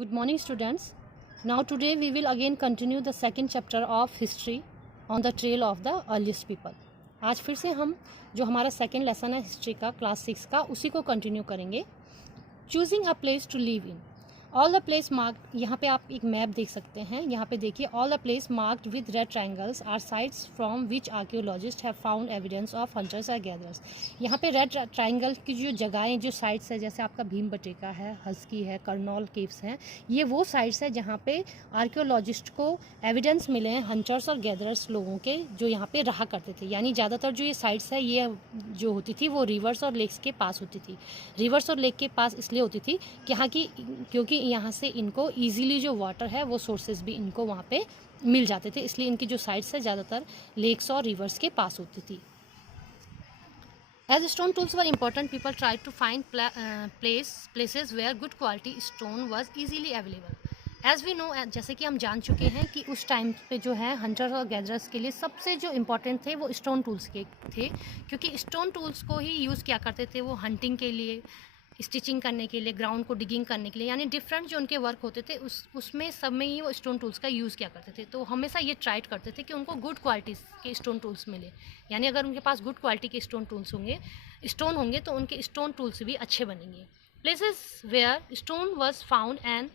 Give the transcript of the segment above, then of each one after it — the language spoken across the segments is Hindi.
Good morning, students. Now, today we will again continue the second chapter of history on the trail of the earliest people. आज फिर से हम जो हमारा सेकेंड लेसन है हिस्ट्री का क्लास 6 का उसी को कंटिन्यू करेंगे. Choosing a place to live in. All the place marked, यहाँ पे आप एक मैप देख सकते हैं. यहाँ पे देखिए, all the place marked with red triangles are sites from which archaeologist have found evidence of hunters और गैदरर्स. यहाँ पे रेड ट्रायंगल की जो जगहें, जो साइट्स है, जैसे आपका भीम बटेका है, हस्की है, करनौल केव्स हैं, ये वो साइट्स है जहाँ पे आर्कियोलॉजिस्ट को एविडेंस मिले हैं हंटर्स और गैदरर्स लोगों के, जो यहाँ पे रहा करते थे. यानी ज़्यादातर जो ये साइट्स है, ये जो होती थी वो रिवर्स और लेक्स के पास होती थी. रिवर्स और लेक के पास इसलिए होती थी कि यहाँ की, क्योंकि यहाँ से इनको ईजीली जो वाटर है वो सोर्सेज भी इनको वहाँ पे मिल जाते थे, इसलिए इनकी जो साइट्स है ज़्यादातर लेक्स और रिवर्स के पास होती थी. As stone tools were important, people tried to find places where good quality stone was easily available. As we know, जैसे कि हम जान चुके हैं कि उस टाइम पे जो है हंटर्स और गैदरर्स के लिए सबसे जो इम्पोर्टेंट थे वो स्टोन टूल्स के थे, क्योंकि स्टोन टूल्स को ही यूज़ किया करते थे वो हंटिंग के लिए, स्टिचिंग करने के लिए, ग्राउंड को डिगिंग करने के लिए, यानी डिफरेंट जो उनके वर्क होते थे उसमें सब में ही वो स्टोन टूल्स का यूज़ किया करते थे. तो हमेशा ये ट्राई करते थे कि उनको गुड क्वालिटी के स्टोन टूल्स मिले. यानी अगर उनके पास गुड क्वालिटी के स्टोन होंगे तो उनके स्टोन टूल्स भी अच्छे बनेंगे. Places where stone was found and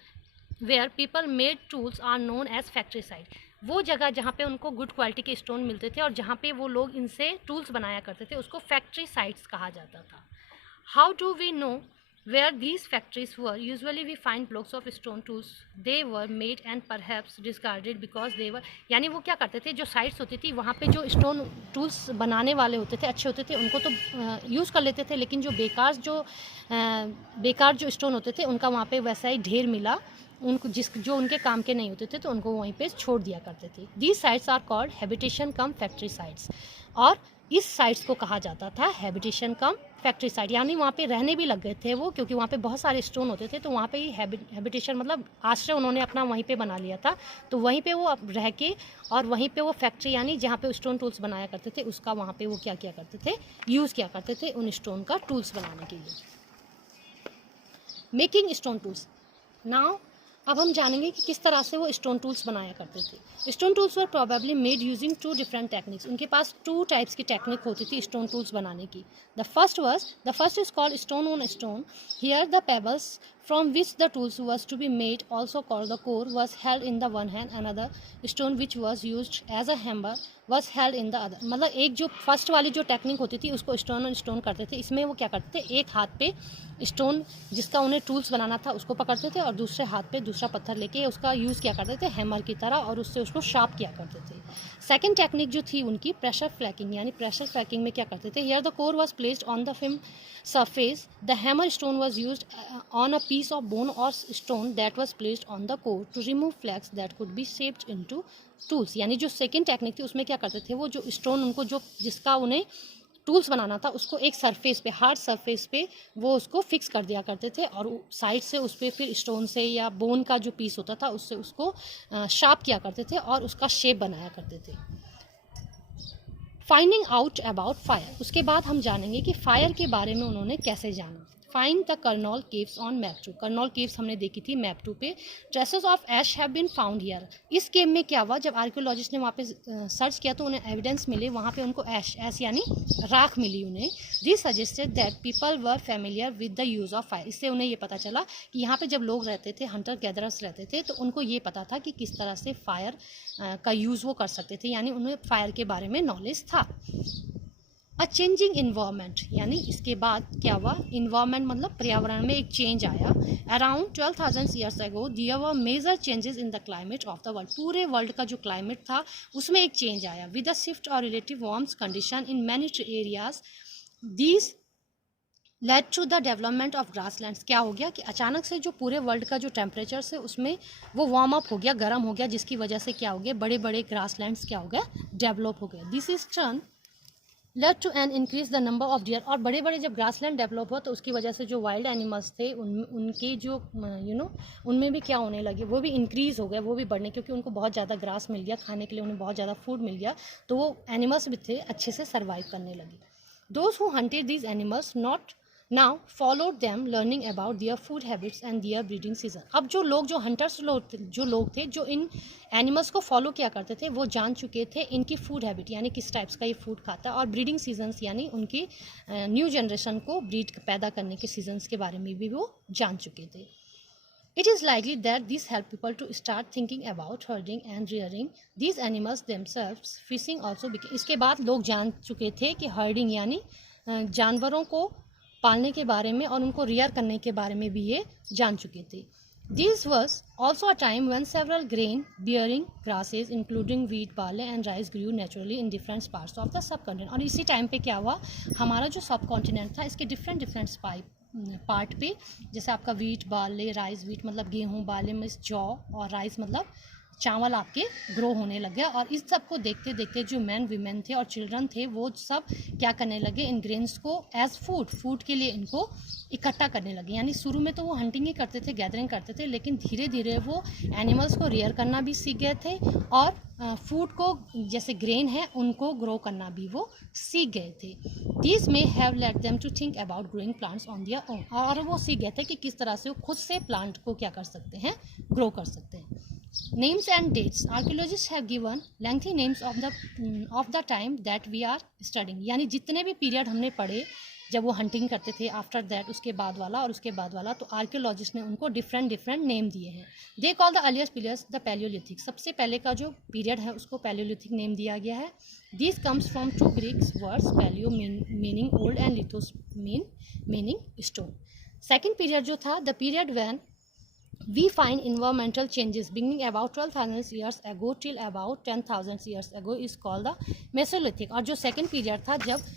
where people made tools are known as factory site. वो जगह जहाँ पे उनको गुड क्वालिटी के स्टोन मिलते थे और जहाँ पे वो लोग इनसे टूल्स बनाया करते थे, उसको फैक्ट्री साइट्स कहा जाता था. How do we know where these factories were? Usually we find blocks of stone tools. They were made and perhaps discarded because they were, यानी वो क्या करते थे, जो साइट्स होती थी वहाँ पे जो स्टोन टूल्स बनाने वाले होते थे, अच्छे होते थे, उनको तो यूज़ कर लेते थे, लेकिन जो बेकार जो स्टोन होते थे उनका वहाँ पे वैसा ही ढेर मिला उनको, जो उनके काम के नहीं होते थे तो उनको वहीं पे छोड़ दिया करते थे. These sites are called habitation cum factory sites. और इस साइट्स को कहा जाता था हैबिटेशन कम फैक्ट्री साइट, यानी वहाँ पे रहने भी लग गए थे वो, क्योंकि वहाँ पे बहुत सारे स्टोन होते थे, तो वहाँ पे ही हैबिटेशन मतलब आश्रय उन्होंने अपना वहीं पे बना लिया था. तो वहीं पे वो रह के और वहीं पे वो फैक्ट्री, यानी जहाँ पे स्टोन टूल्स बनाया करते थे उसका वहाँ पे वो क्या किया करते थे, यूज़ किया करते थे उन स्टोन का टूल्स बनाने के लिए. Making stone tools. नाउ अब हम जानेंगे कि किस तरह से वो स्टोन टूल्स बनाया करते थे. Stone tools were probably made using 2 different techniques. उनके पास 2 टाइप्स की टेक्निक होती थी स्टोन टूल्स बनाने की. The first is called stone on stone. Here the pebbles from which the tools was to be made, also called the core, was held in the one hand. Another stone which was used as a hammer was held in the other. मतलब एक जो फर्स्ट वाली जो टेक्निक होती थी उसको स्टोन ऑन स्टोन करते थे. इसमें वो क्या करते थे, एक हाथ पे स्टोन जिसका उन्हें टूल्स बनाना था उसको पकड़ते थे और दूसरे हाथ पे दूसरा पत्थर लेके उसका यूज़ किया करते थे हैमर की तरह, और उससे उसको शार्प किया करते थे. सेकेंड टेक्निक जो थी उनकी प्रेशर फ्लैकिंग, यानी प्रेशर फ्लैकिंग में क्या करते थे, here the core was placed on the film surface. The hammer stone was used on a piece of bone or stone that was placed on the core to remove flakes that could be shaped into tools. यानी जो सेकेंड टेक्निक थी उसमें क्या करते थे, वो जो स्टोन उनको जो जिसका उन्हें टूल्स बनाना था उसको एक सरफेस पे, हार्ड सरफेस पे वो उसको फिक्स कर दिया करते थे, और साइड से उस पर फिर स्टोन से या बोन का जो पीस होता था उससे उसको शार्प किया करते थे और उसका शेप बनाया करते थे. Finding out about fire. उसके बाद हम जानेंगे कि फायर के बारे में उन्होंने कैसे जाना. Find the Kurnool caves on map 2. Kurnool caves हमने देखी थी मैप 2 पे. Traces of ash have been found here. इस केव में क्या हुआ, जब आर्कियोलॉजिस्ट ने वहाँ पे सर्च किया तो उन्हें एविडेंस मिले, वहाँ पे उनको ऐश यानी राख मिली उन्हें. This suggested that people were familiar with the use of fire. इससे उन्हें ये पता चला कि यहाँ पे जब लोग रहते थे, हंटर गैदरर्स रहते थे, तो उनको ये पता था कि किस तरह से फायर का यूज़ वो कर सकते थे, यानी उन्हें फायर के बारे में नॉलेज था. अ चेंजिंग इन्वायरमेंट, यानी इसके बाद क्या हुआ, इन्वायरमेंट मतलब पर्यावरण में एक चेंज आया. Around 12,000 years ago there were major changes in the climate of the world. पूरे वर्ल्ड का जो क्लाइमेट था उसमें एक चेंज आया. विद अ शिफ्ट और relative warm condition in many areas, these led to the development of grasslands. क्या हो गया कि अचानक से जो पूरे वर्ल्ड का जो टेम्परेचर है उसमें वो वार्म अप हो गया, गर्म हो गया, जिसकी वजह से क्या हो गया, बड़े बड़े ग्रासलैंड्स क्या हो गया, डेवलप हो गए. This is turn led to an increase the number of deer. और बड़े बड़े जब ग्रासलैंड डेवलप हो तो उसकी वजह से जो वाइल्ड एनिमल्स थे उनके जो उनमें भी क्या होने लगे, वो भी इंक्रीज़ हो गए, वो भी बढ़ने, क्योंकि उनको बहुत ज़्यादा ग्रास मिल गया खाने के लिए, उन्हें बहुत ज़्यादा फूड मिल गया, तो वो एनिमल्स भी थे अच्छे से सर्वाइव करने लगे. Those who hunted these animals not now followed them learning about their food habits and their breeding season. अब जो हंटर्स लोग थे जो इन एनिमल्स को फॉलो किया करते थे वो जान चुके थे इनकी फूड हैबिट यानी किस टाइप्स का ये फूड खाता है, और ब्रीडिंग सीजन्स यानी उनकी न्यू जनरेशन को ब्रीड पैदा करने के सीजन्स के बारे में भी वो जान चुके थे। It is likely that this helped people to start thinking about herding and rearing these animals themselves. Fishing also became, इसके बाद लोग जान चुके थे कि हर्डिंग यानी जानवरों को पालने के बारे में और उनको रियर करने के बारे में भी ये जान चुके थे। This was also a time when several grain-bearing grasses, including wheat, barley and rice, grew naturally in different parts of the subcontinent. और इसी टाइम पे क्या हुआ, हमारा जो सब कॉन्टिनेंट था इसके डिफरेंट पार्ट पे, जैसे आपका वीट, बार्ले, राइस, वीट मतलब गेहूँ, बार्ले में जौ, और राइस मतलब चावल आपके ग्रो होने लगे। और इस सब को देखते देखते जो मैन, वीमेन थे और चिल्ड्रन थे वो सब क्या करने लगे, इन ग्रेन्स को एज फूड के लिए इनको इकट्ठा करने लगे। यानी शुरू में तो वो हंटिंग ही करते थे, गैदरिंग करते थे, लेकिन धीरे धीरे वो एनिमल्स को रियर करना भी सीख गए थे और फूड को जैसे ग्रेन है उनको ग्रो करना भी वो सीख गए थे। This may have led them to think about growing plants on their own, और वो सीख गए थे कि किस तरह से वो खुद से प्लांट को क्या कर सकते हैं, ग्रो कर सकते हैं। Names and dates. Archaeologists have given lengthy names of the time that we are studying. यानी जितने भी पीरियड हमने पढ़े जब वो हंटिंग करते थे, आफ्टर दैट उसके बाद वाला और उसके बाद वाला, तो आर्कियोलॉजिस्ट ने उनको डिफरेंट नेम दिए हैं। They call the earliest periods the Palaeolithic. सबसे पहले का जो पीरियड है उसको पैलियोलिथिक नेम दिया गया है। This comes from two Greek words, paleo meaning old and lithos meaning stone. Second period जो था, the period when we find environmental changes beginning about 12,000 years ago till about 10,000 years ago is called the Mesolithic। और जो सेकंड पीरियड था जब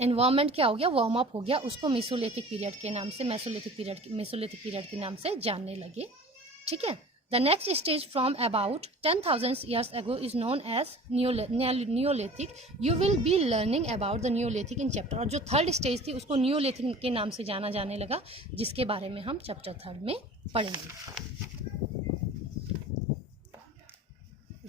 एनवायरनमेंट क्या हो गया, वार्म अप हो गया, उसको मेसोलिथिक पीरियड के नाम से, मेसोलिथिक पीरियड के नाम से जानने लगे। ठीक है। The next stage from about 10,000 years ago is known as Neolithic. You will be learning about the Neolithic in chapter। और जो थर्ड स्टेज थी उसको न्यूलिथिक के नाम से जाना जाने लगा, जिसके बारे में हम चैप्टर 3 में पढ़ेंगे।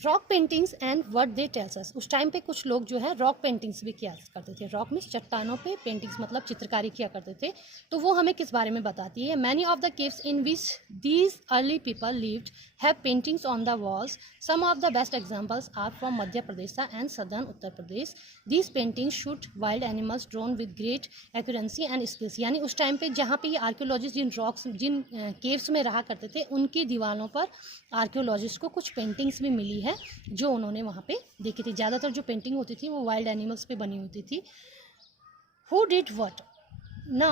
Rock paintings and what they tells us. उस टाइम पे कुछ लोग जो है रॉक पेंटिंग्स भी किया करते थे। रॉक में चट्टानों पे पेंटिंग्स मतलब चित्रकारी किया करते थे। तो वो हमें किस बारे में बताती है। Many of the caves in which these early people lived have paintings on the walls. Some of the best examples are from Madhya Pradesh and southern Uttar Pradesh. These paintings shoot wild animals drawn with great accuracy and skills. यानी उस टाइम पे जहाँ पे ये आर्कियोलॉजिस्ट जिन केव्स में रहा करते थे उनकी दीवारों पर आर्कियोलॉजिस्ट को कुछ पेंटिंग्स भी मिली है जो उन्होंने वहाँ पे देखी थी। ज़्यादातर जो पेंटिंग होती थी वो वाइल्ड एनिमल्स पे बनी होती थी। Who did what. ना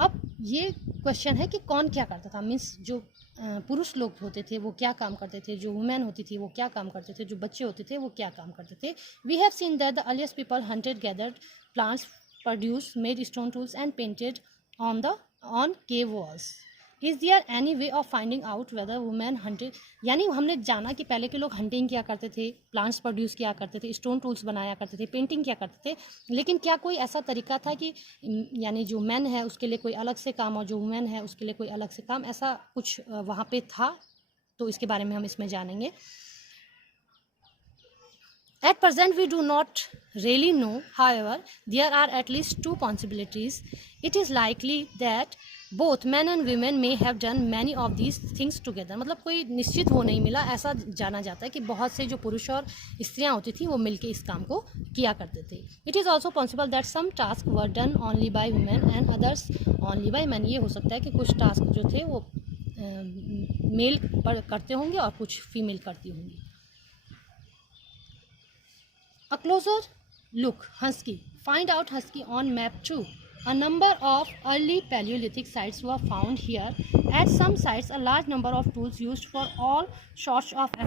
अब ये क्वेश्चन है कि कौन क्या करता था। मीन्स जो पुरुष लोग होते थे वो क्या काम करते थे, जो वुमेन होती थी वो क्या काम करते थे, जो बच्चे होते थे वो क्या काम करते थे। We have seen that the earliest people hunted, gathered plants, produce, made stone tools and painted on cave walls. Is there any way of finding out whether women hunted. यानी हमने जाना कि पहले के लोग हंटिंग किया करते थे, प्लांट्स प्रोड्यूस किया करते थे, स्टोन टूल्स बनाया करते थे, पेंटिंग किया करते थे, लेकिन क्या कोई ऐसा तरीका था कि यानी जो मैन है उसके लिए कोई अलग से काम और जो वुमेन है उसके लिए कोई अलग से काम, ऐसा कुछ वहाँ पे था। तो इसके बारे में हम इसमें जानेंगे। At present, we do not really know. However, there are at least two possibilities. It is likely that both men and women may have done many of these things together. मतलब कोई निश्चित वो नहीं मिला, ऐसा जाना जाता है कि बहुत से जो पुरुष और स्त्रियां होती थी वो मिलके इस काम को किया करते थे। It is also possible that some tasks were done only by women and others only by men. ये हो सकता है कि कुछ टास्क जो थे वो मेल करते होंगे और कुछ फीमेल करती होंगी। A closer look, Husky. Find out Husky on map 2. A number of early Paleolithic sites were found here. At some sites, a large number of tools used for all sorts of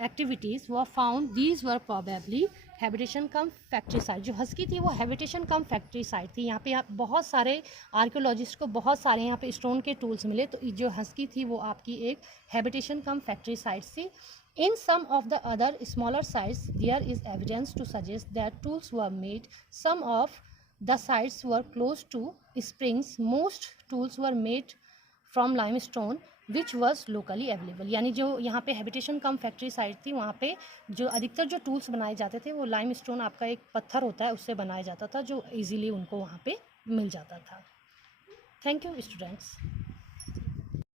activities were found. These were probably habitation cum factory site. जो हस्की थी वो हैबिटेशन कम फैक्ट्री साइट थी। यहाँ पे बहुत सारे आर्कियोलॉजिस्ट को बहुत सारे यहाँ पे स्टोन के टूल्स मिले। तो जो हस्की थी वो आपकी एक हैबिटेशन कम फैक्ट्री साइट थी। In some of the other smaller sites, there is evidence to suggest that tools were made. Some of the sites were close to springs. Most tools were made from limestone, which was locally available. यानी जो यहाँ पे हैबिटेशन कम फैक्ट्री साइट थी वहाँ पे जो अधिकतर जो टूल्स बनाए जाते थे वो लाइमस्टोन आपका एक पत्थर होता है उससे बनाया जाता था जो इजीली उनको वहाँ पे मिल जाता था। Thank you students.